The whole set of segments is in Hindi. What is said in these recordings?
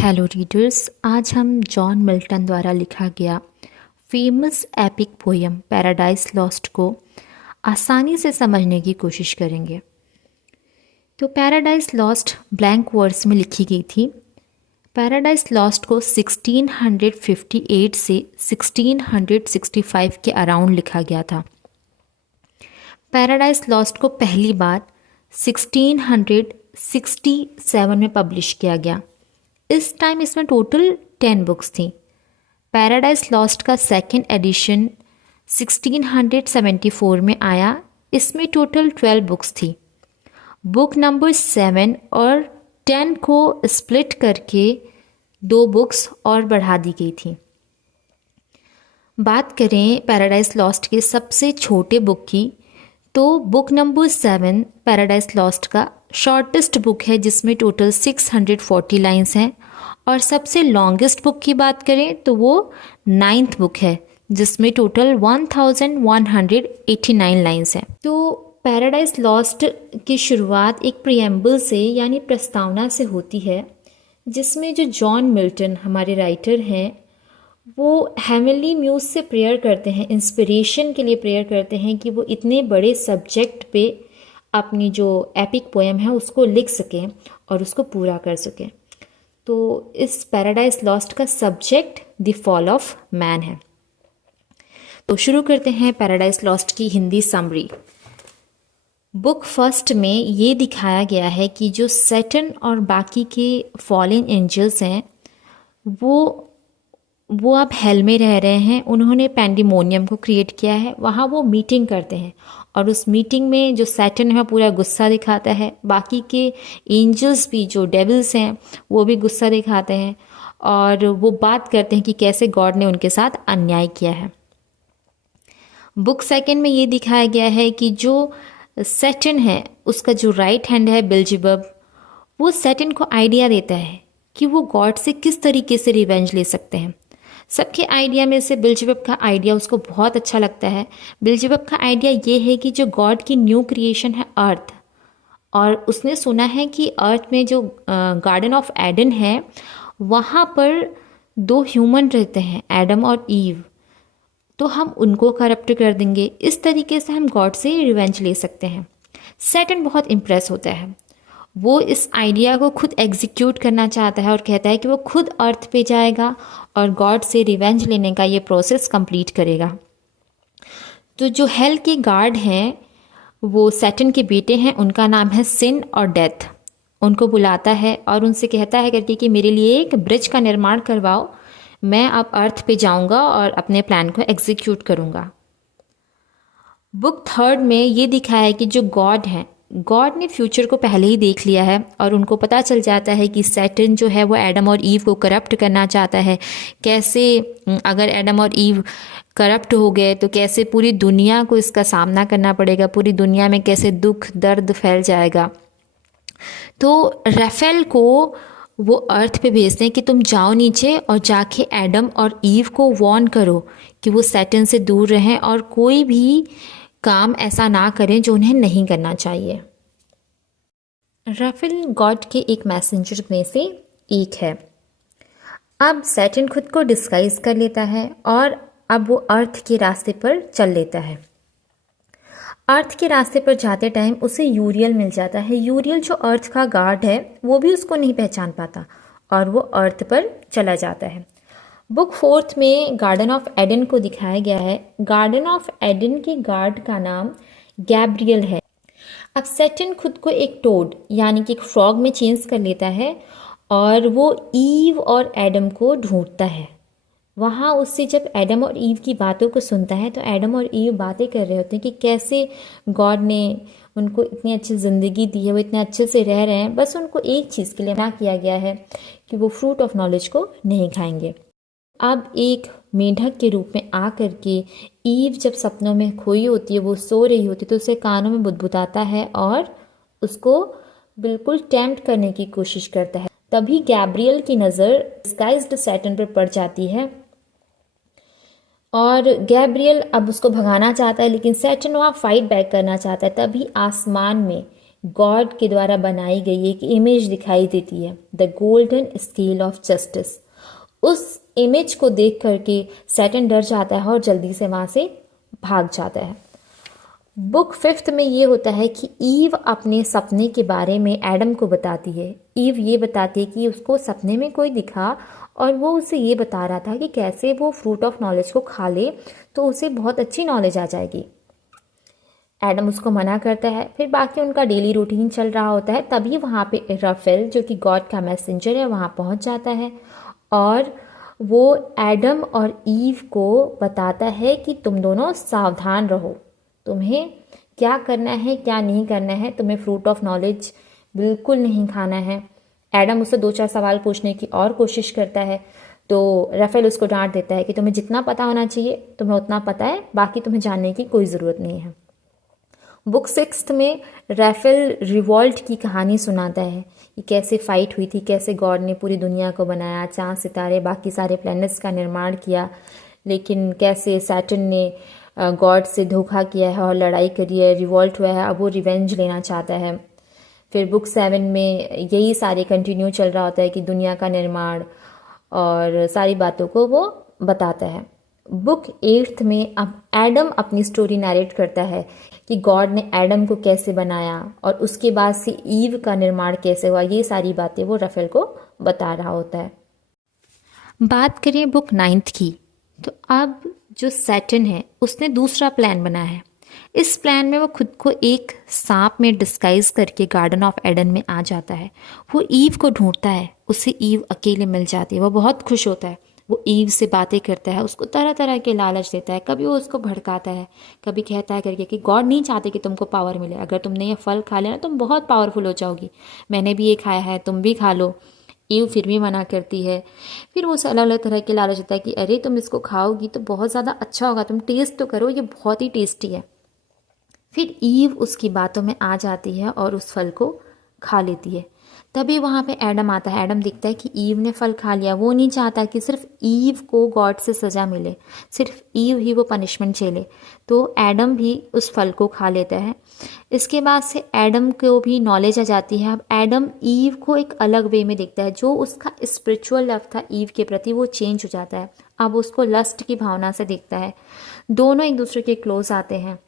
हेलो रीडर्स, आज हम जॉन मिल्टन द्वारा लिखा गया famous epic poem paradise lost को आसानी से समझने की कोशिश करेंगे। तो पैराडाइज लॉस्ट ब्लैंक वर्ड्स में लिखी गई थी। पैराडाइज लॉस्ट को 1658 से 1665 के अराउंड लिखा गया था। पैराडाइज लॉस्ट को पहली बार 1667 में पब्लिश किया गया। इस टाइम इसमें टोटल 10 बुक्स थी। पैराडाइज लॉस्ट का सेकेंड एडिशन 1674 में आया। इसमें टोटल 12 बुक्स थी। बुक नंबर 7 और 10 को स्प्लिट करके 2 बुक्स और बढ़ा दी गई थी। बात करें पैराडाइज लॉस्ट के सबसे छोटे बुक की, तो बुक नंबर 7 पैराडाइज लॉस्ट का शॉर्टेस्ट बुक है जिसमें टोटल 640 लाइंस हैं। और सबसे लॉन्गेस्ट बुक की बात करें तो वो 9th बुक है जिसमें टोटल 1189 लाइंस हैं। तो पैराडाइज लॉस्ट की शुरुआत एक प्रीएम्बल से यानी प्रस्तावना से होती है, जिसमें जो जॉन मिल्टन हमारे राइटर हैं वो हेवनली म्यूज से प्रेयर करते हैं, इंस्पिरेशन के लिए प्रेयर करते हैं कि वो इतने बड़े सब्जेक्ट पे अपनी जो एपिक पोएम है उसको लिख सकें और उसको पूरा कर सकें। तो इस पैराडाइज लॉस्ट का subject the fall of man है। तो शुरू करते हैं पैराडाइज लॉस्ट की हिंदी समरी। बुक फर्स्ट में ये दिखाया गया है कि जो सैटर्न और बाकी के फॉलन एंजल्स हैं वो अब हेल में रह रहे हैं। उन्होंने पैंडेमोनियम को क्रिएट किया है। वहाँ वो मीटिंग करते हैं और उस मीटिंग में जो सैटर्न है पूरा गुस्सा दिखाता है। बाकी के एंजल्स भी जो डेविल्स हैं वो भी गुस्सा दिखाते हैं और वो बात करते हैं कि कैसे गॉड ने उनके साथ अन्याय किया है। बुक सेकंड में ये दिखाया गया है कि जो सैटर्न है उसका जो राइट हैंड है बेल्जेबब, वो सैटर्न को आइडिया देता है कि वो गॉड से किस तरीके से रिवेंज ले सकते हैं। सबके आइडिया में से बेल्जेबब का आइडिया उसको बहुत अच्छा लगता है। बेल्जेबब का आइडिया ये है कि जो गॉड की न्यू क्रिएशन है अर्थ, और उसने सुना है कि अर्थ में जो गार्डन ऑफ एडन है वहाँ पर 2 ह्यूमन रहते हैं, एडम और ईव, तो हम उनको करप्ट कर देंगे। इस तरीके से हम गॉड से रिवेंज ले सकते हैं। सैटर्न बहुत इम्प्रेस होता है। वो इस आइडिया को खुद एग्जीक्यूट करना चाहता है और कहता है कि वो खुद अर्थ पे जाएगा और गॉड से रिवेंज लेने का ये प्रोसेस कंप्लीट करेगा। तो जो हेल के गार्ड हैं वो सैटर्न के बेटे हैं, उनका नाम है सिन और डेथ। उनको बुलाता है और उनसे कहता है करके कि मेरे लिए एक ब्रिज का निर्माण करवाओ, मैं अब अर्थ पे जाऊंगा और अपने प्लान को एग्जीक्यूट करूंगा। बुक थर्ड में ये दिखाया है कि जो गॉड हैं, गॉड ने फ्यूचर को पहले ही देख लिया है और उनको पता चल जाता है कि सैटर्न जो है वो एडम और ईव को करप्ट करना चाहता है। कैसे अगर एडम और ईव करप्ट हो गए तो कैसे पूरी दुनिया को इसका सामना करना पड़ेगा, पूरी दुनिया में कैसे दुख दर्द फैल जाएगा। तो राफेल को वो अर्थ पे भेजते हैं कि तुम जाओ नीचे और जाके एडम और ईव को वॉर्न करो कि वो सैटर्न से दूर रहें और कोई भी काम ऐसा ना करें जो उन्हें नहीं करना चाहिए। राफेल गॉड के एक मैसेंजर में से एक है। अब सैटर्न खुद को डिस्गाइज कर लेता है और अब वो अर्थ के रास्ते पर चल लेता है। अर्थ के रास्ते पर जाते टाइम उसे यूरियल मिल जाता है। यूरियल जो अर्थ का गार्ड है वो भी उसको नहीं पहचान पाता और वो अर्थ पर चला जाता है। बुक फोर्थ में गार्डन ऑफ एडन को दिखाया गया है। गार्डन ऑफ एडन के गार्ड का नाम गैब्रियल है। अब सैटर्न खुद को एक टोड यानी कि एक फ्रॉग में चेंज कर लेता है और वो ईव और एडम को ढूंढता है। वहाँ उससे जब एडम और ईव की बातों को सुनता है तो एडम और ईव बातें कर रहे होते हैं कि कैसे गॉड ने उनको इतनी अच्छी ज़िंदगी दी है, वो इतने अच्छे से रह रहे हैं, बस उनको एक चीज़ के लिए मना किया गया है कि वो फ्रूट ऑफ नॉलेज को नहीं खाएंगे। अब एक मेंढक के रूप में आ करके ईव जब सपनों में खोई होती है, वो सो रही होती है, तो उसे कानों में बुदबुदाता है और उसको बिल्कुल टेम्प्ट करने की कोशिश करता है। तभी गैब्रियल की नज़र डिस्गाइज्ड सैटर्न पर पड़ जाती है और गैब्रियल अब उसको भगाना चाहता है, लेकिन सैटर्न वहाँ फाइट बैक करना चाहता है। तभी आसमान में गॉड के द्वारा बनाई गई एक इमेज दिखाई देती है, the golden scale of justice. उस इमेज को देख करके सैटर्न डर जाता है और जल्दी से वहाँ से भाग जाता है। बुक 5th में ये होता है कि ईव अपने सपने के बारे में एडम को बताती है। ईव ये बताती है कि उसको सपने में कोई दिखा और वो उसे ये बता रहा था कि कैसे वो फ्रूट ऑफ नॉलेज को खा ले तो उसे बहुत अच्छी नॉलेज आ जाएगी। एडम उसको मना करता है। फिर बाकी उनका डेली रूटीन चल रहा होता है। तभी वहाँ पे राफेल जो कि गॉड का मैसेंजर है वहाँ पहुँच जाता है और वो एडम और ईव को बताता है कि तुम दोनों सावधान रहो, तुम्हें क्या करना है क्या नहीं करना है, तुम्हें फ्रूट ऑफ नॉलेज बिल्कुल नहीं खाना है। एडम उससे 2-4 सवाल पूछने की और कोशिश करता है तो राफेल उसको डांट देता है कि तुम्हें जितना पता होना चाहिए तुम्हें उतना पता है, बाकी तुम्हें जानने की कोई ज़रूरत नहीं है। बुक 6th में राफेल रिवॉल्ट की कहानी सुनाता है कि कैसे फाइट हुई थी, कैसे गॉड ने पूरी दुनिया को बनाया, चांद सितारे बाकी सारे प्लैनेट्स का निर्माण किया, लेकिन कैसे सैटर्न ने गॉड से धोखा किया है और लड़ाई करी है, रिवॉल्ट हुआ है, अब वो रिवेंज लेना चाहता है। फिर बुक 7 में यही सारे कंटिन्यू चल रहा होता है कि दुनिया का निर्माण और सारी बातों को वो बताता है। बुक 8th में अब एडम अपनी स्टोरी नरेट करता है कि गॉड ने एडम को कैसे बनाया और उसके बाद से ईव का निर्माण कैसे हुआ, ये सारी बातें वो राफेल को बता रहा होता है। बात करें बुक 9th की, तो अब जो सैटर्न है उसने दूसरा प्लान बनाया है। इस प्लान में वो खुद को एक सांप में डिस्गाइज करके गार्डन ऑफ एडन में आ जाता है। वो ईव को ढूंढता है, उसे ईव अकेले मिल जाती है, वो बहुत खुश होता है। वो ईव से बातें करता है, उसको तरह तरह के लालच देता है, कभी वो उसको भड़काता है, कभी कहता है करके कि गॉड नहीं चाहते कि तुमको पावर मिले, अगर तुमने ये फल खा लिया ना तुम बहुत पावरफुल हो जाओगी, मैंने भी ये खाया है तुम भी खा लो। ईव फिर भी मना करती है। फिर वो अलग अलग तरह के लालच देता है कि अरे तुम इसको खाओगी तो बहुत ज़्यादा अच्छा होगा, तुम टेस्ट तो करो, ये बहुत ही टेस्टी है। फिर ईव उसकी बातों में आ जाती है और उस फल को खा लेती है। तभी वहाँ पे एडम आता है। एडम देखता है कि ईव ने फल खा लिया। वो नहीं चाहता कि सिर्फ ईव को गॉड से सज़ा मिले, सिर्फ ईव ही वो पनिशमेंट झेले, तो एडम भी उस फल को खा लेता है। इसके बाद से एडम को भी नॉलेज आ जाती है। अब एडम ईव को एक अलग वे में देखता है। जो उसका स्पिरिचुअल लव था ईव के प्रति वो चेंज हो जाता है। अब उसको लस्ट की भावना से देखता है। दोनों एक दूसरे के क्लोज आते हैं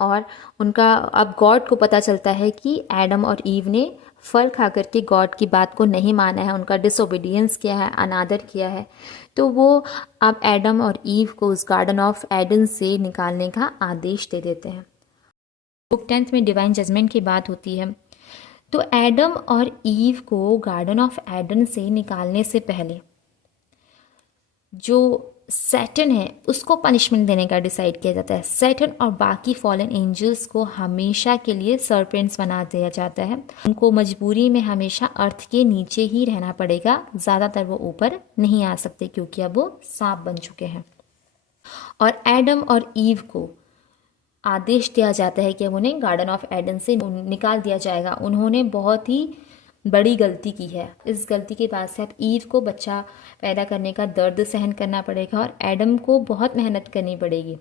और उनका अब गॉड को पता चलता है कि एडम और ईव ने फल खा करके गॉड की बात को नहीं माना है, उनका डिसोबीडियंस किया है, अनादर किया है। तो वो अब एडम और ईव को उस गार्डन ऑफ एडन से निकालने का आदेश दे देते हैं। बुक 10th में डिवाइन जजमेंट की बात होती है। तो एडम और ईव को गार्डन ऑफ एडन से निकालने से पहले जो सैटर्न है उसको पनिशमेंट देने का डिसाइड किया जाता है। सैटर्न और बाकी फॉलन एंजल्स को हमेशा के लिए सर्पेंट्स बना दिया जाता है। उनको मजबूरी में हमेशा अर्थ के नीचे ही रहना पड़ेगा, ज़्यादातर वो ऊपर नहीं आ सकते क्योंकि अब वो सांप बन चुके हैं। और एडम और ईव को आदेश दिया जाता है कि अब उन्हें गार्डन ऑफ एडन से निकाल दिया जाएगा। उन्होंने बहुत ही बड़ी गलती की है। इस गलती के बाद से अब ईव को बच्चा पैदा करने का दर्द सहन करना पड़ेगा और एडम को बहुत मेहनत करनी पड़ेगी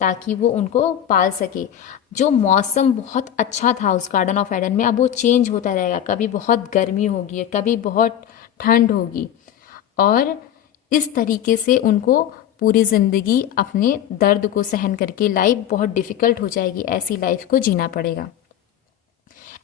ताकि वो उनको पाल सके। जो मौसम बहुत अच्छा था उस गार्डन ऑफ एडन में अब वो चेंज होता रहेगा। कभी बहुत गर्मी होगी, कभी बहुत ठंड होगी और इस तरीके से उनको पूरी ज़िंदगी अपने दर्द को सहन करके लाइफ बहुत डिफ़िकल्ट हो जाएगी, ऐसी लाइफ को जीना पड़ेगा।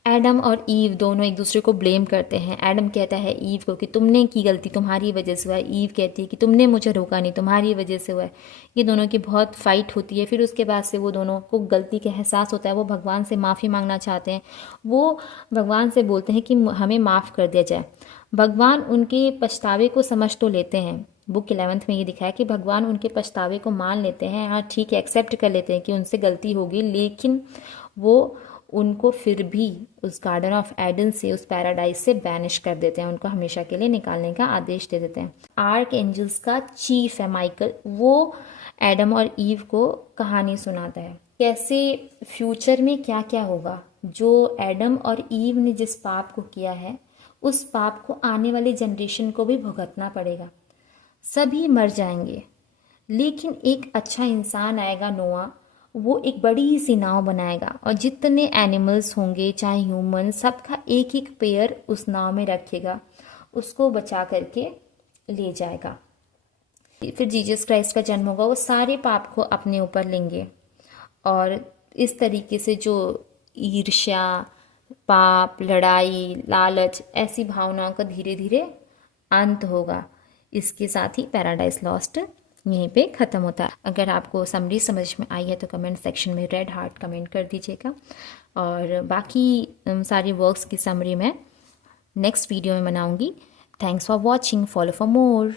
एडम और ईव दोनों एक दूसरे को ब्लेम करते हैं। एडम कहता है ईव को कि तुमने की गलती, तुम्हारी वजह से हुआ है। ईव कहती है कि तुमने मुझे रोका नहीं, तुम्हारी वजह से हुआ है। ये दोनों की बहुत फाइट होती है। फिर उसके बाद से वो दोनों को गलती का एहसास होता है। वो भगवान से माफ़ी मांगना चाहते हैं। वो भगवान से बोलते हैं कि हमें माफ़ कर दिया जाए। भगवान उनके पछतावे को समझ तो लेते हैं। बुक 11th में ये दिखाया कि भगवान उनके पछतावे को मान लेते हैं, हाँ ठीक है, एक्सेप्ट कर लेते हैं कि उनसे गलती होगी, लेकिन वो उनको फिर भी उस गार्डन ऑफ एडन से, उस पैराडाइज से बैनिश कर देते हैं। उनको हमेशा के लिए निकालने का आदेश दे देते हैं। आर्क एंजल्स का चीफ है माइकल, वो एडम और ईव को कहानी सुनाता है कैसे फ्यूचर में क्या क्या होगा। जो एडम और ईव ने जिस पाप को किया है उस पाप को आने वाली जनरेशन को भी भुगतना पड़ेगा। सभी मर जाएंगे लेकिन एक अच्छा इंसान आएगा, नोआ, वो एक बड़ी सी नाव बनाएगा और जितने एनिमल्स होंगे चाहे ह्यूमन सबका एक एक पेयर उस नाव में रखेगा, उसको बचा करके ले जाएगा। फिर जीसस क्राइस्ट का जन्म होगा, वो सारे पाप को अपने ऊपर लेंगे और इस तरीके से जो ईर्ष्या, पाप, लड़ाई, लालच ऐसी भावनाओं का धीरे धीरे अंत होगा। इसके साथ ही पैराडाइज लॉस्ट यहीं पे ख़त्म होता है। अगर आपको समरी समझ में आई है तो कमेंट सेक्शन में रेड हार्ट कमेंट कर दीजिएगा और बाकी सारे वर्क्स की समरी मैं नेक्स्ट वीडियो में बनाऊंगी। Thanks for watching, follow for more.